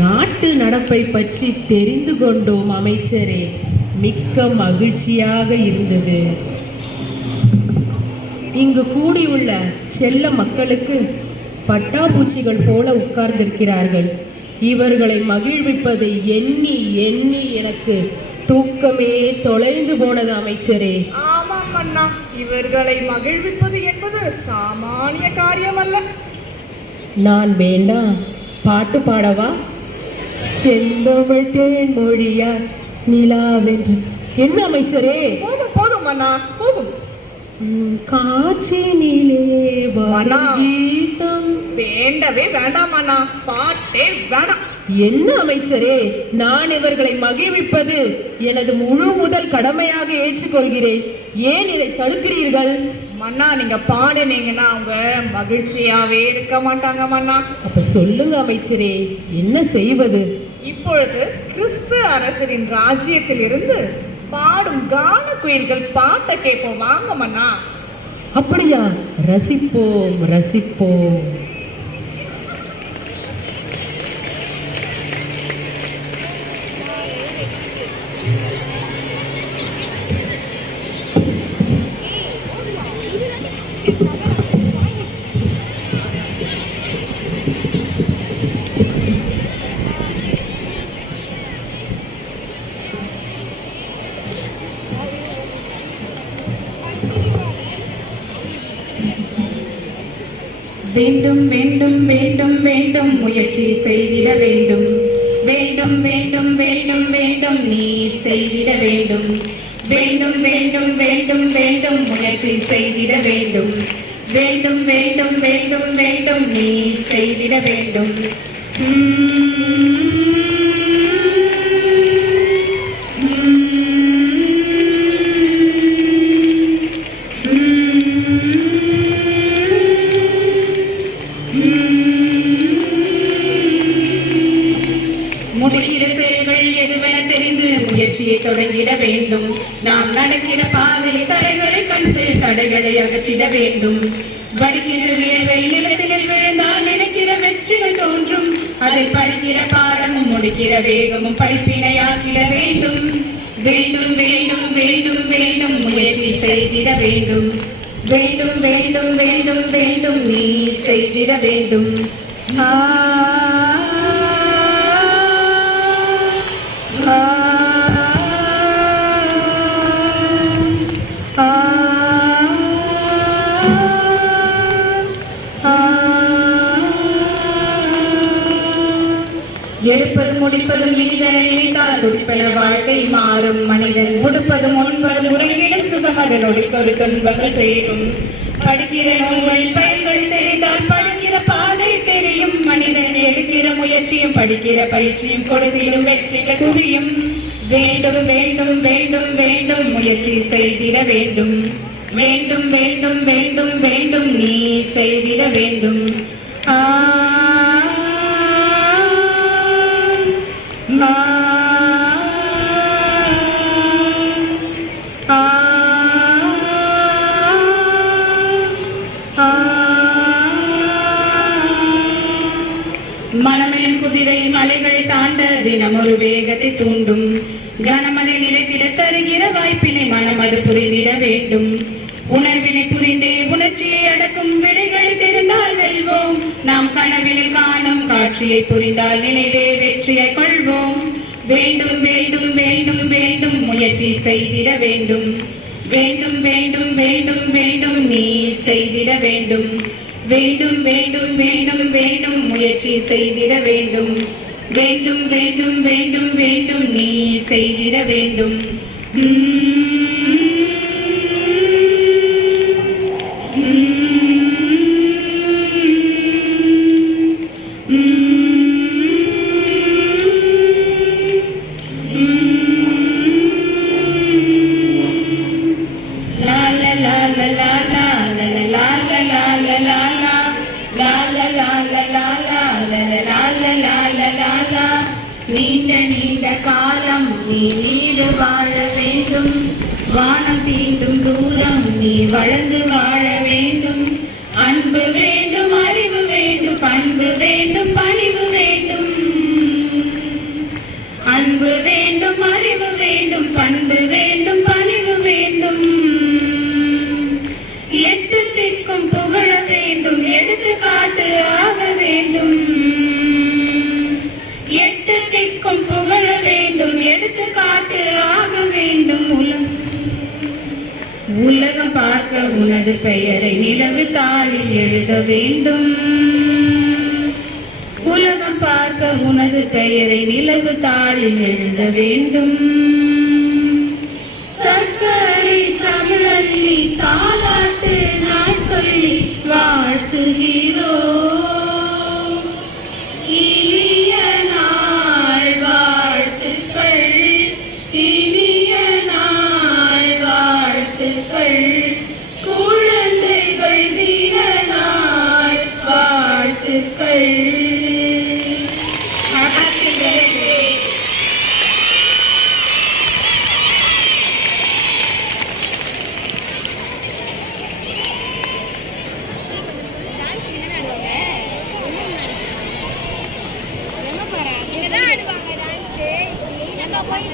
நாட்டு நடப்பை பற்றி தெரிந்து கொண்டோம் அமைச்சரே. மிக்க மகிழ்ச்சியாக இருந்தது. இங்கு கூடியுள்ள செல்ல மக்களுக்கு பட்டாம்பூச்சிகள் போல உட்கார்ந்திருக்கிறார்கள். இவர்களை மகிழ்விப்பதை எண்ணி எண்ணி எனக்கு தூக்கமே தொலைந்து போனது அமைச்சரே. ஆமாம் அண்ணா, இவர்களை மகிழ்விப்பது என்பது சாமானிய காரியம் அல்ல. நான் வேண்டாம் பாட்டு பாடவா? செந்தமிழ் தேன் மொழியா நிலாவென்று. என்ன அமைச்சரே? போதும் போதும் அண்ணா, போதும். காற்றினிலே கீதம். வேண்டவே வேண்டாம் அண்ணா, பாட்டே வேண்டாம். என்ன அமைச்சரே, நான் இவர்களை மகிழ்விப்பது எனது முழு முதல் கடமையாக ஏற்றுக்கொள்கிறேன். ஏன் இதை தடுக்கிறீர்கள்? மன்னா, நீங்க பாடினீங்கன்னா அவங்க மகிழ்ச்சியாவே இருக்க மாட்டாங்க மன்னா. அப்ப சொல்லுங்க அமைச்சரே, என்ன செய்வது? இப்பொழுது கிறிஸ்து அரசரின் ராஜ்யத்தில் இருந்து பாடும் கான குயில்கள் பாட்டை கேட்போம், வாங்க மன்னா. அப்படியா? ரசிப்போம் ரசிப்போம். வேண்டும் வேண்டும் வேண்டும் வேண்டும் முயற்சி செய்திட வேண்டும். வேண்டும் வேண்டும் வேண்டும் வேண்டும் நீ செய்திட வேண்டும். வேண்டும் வேண்டும் வேண்டும் வேண்டும் முயற்சி செய்திட வேண்டும். வேண்டும் வேண்டும் வேண்டும் வேண்டும் நீ செய்திட வேண்டும். முடிக்கிற செயல்கள் எதுவென தெரிந்து முயற்சியை தொடங்கிட வேண்டும். நாம் நடக்கிற பாதை தடைகளை கண்டு தடைகளை அகற்றிட வேண்டும். வடிக்கிற வியர்வை நிலத்தில் விழுந்தால் நினைக்கிற வெற்றிகள் தோன்றும். அதை படிக்கிற பாடமும் முடிக்கிற வேகமும் படிப்பினையாக்கிட வேண்டும். வேண்டும் வேண்டும் வேண்டும் வேண்டும் முயற்சி செய்திட வேண்டும். வேண்டும் வேண்டும் வேண்டும் வேண்டும் நீ செய்திட வேண்டும். எழுப்பதும் முடிப்பதும் இனிதென நினைத்தால் துடிப்பென வாழ்க்கை மாறும். மனிதன் உடுப்பதும் உண்பதும் உறங்கிடும் சுகம் அதனோடு ஒரு துன்பங்கள் செய்யும். படிக்கிற நூல்கள் பயன்கள் தெரிந்தால் படிக்கிற பாதை தெரியும். மனிதன் எடுக்கிற முயற்சியும் படிக்கிற பயிற்சியும் கொடுத்திடும் வெற்றிகள் குவியும். வேண்டும் வேண்டும் வேண்டும் வேண்டும் முயற்சி செய்திட வேண்டும். வேண்டும் வேண்டும் வேண்டும் வேண்டும் நீ செய்திட வேண்டும். மனமெனும் குதிரை மலைகளை தாண்ட தினம் ஒரு வேகத்தை தூண்டும். கனமதை நிலைத்திட தருகிற வாய்ப்பினை மனம் அது புரிந்திட வேண்டும். உணர்வினை புரிந்தே உணர்ச்சியை அடக்கும் விடைகளை தெரிந்தால் வெல்வோம். நாம் கனவினை காணும் காட்சியை புரிந்தால் நினைவே வெற்றியை கொள்வோம். வேண்டும் வேண்டும் வேண்டும் வேண்டும் முயற்சி செய்திட வேண்டும். வேண்டும் வேண்டும் வேண்டும் வேண்டும் நீ செய்திட வேண்டும். வேண்டும் வேண்டும் வேண்டும் வேண்டும் முயற்சி செய்திட வேண்டும். வேண்டும் வேண்டும் வேண்டும் வேண்டும் நீ செய்திட வேண்டும். நீண்ட நீண்ட காலம் நீ நீடு வாழ வேண்டும். வானம் தீண்டும் தூரம் நீ வளர்ந்து வாழ வேண்டும். அன்பு வேண்டும், அறிவு வேண்டும், பண்பு வேண்டும், பணிவு வேண்டும். வேண்டும், பண்பு வேண்டும், பணிவு வேண்டும். எட்டு திக்கும் புகழ வேண்டும், எடுத்துக்காட்டு ஆக வேண்டும். எட்டு திக்கும் புகழ வேண்டும், எடுத்துக்காட்டு ஆக வேண்டும். உலகம் பார்க்க உனது பெயரை நிலவு தாளில் எழுத வேண்டும். உலகம் பார்க்க உனது பெயரை நிலவு தாளில் எழுத வேண்டும். சர்க்கரை தமிழல்லி தாலாட்டு நான் சொல்லி வாழ்த்துகிறோம். இனிய நாள் வாழ்த்துக்கள், இனிய நாள் வாழ்த்துக்கள், குழந்தைகள் தின நாள் வாழ்த்துக்கள். எங்க பாரு அங்கதான் ஆடுவாங்க டான்ஸ். நம்ம போய்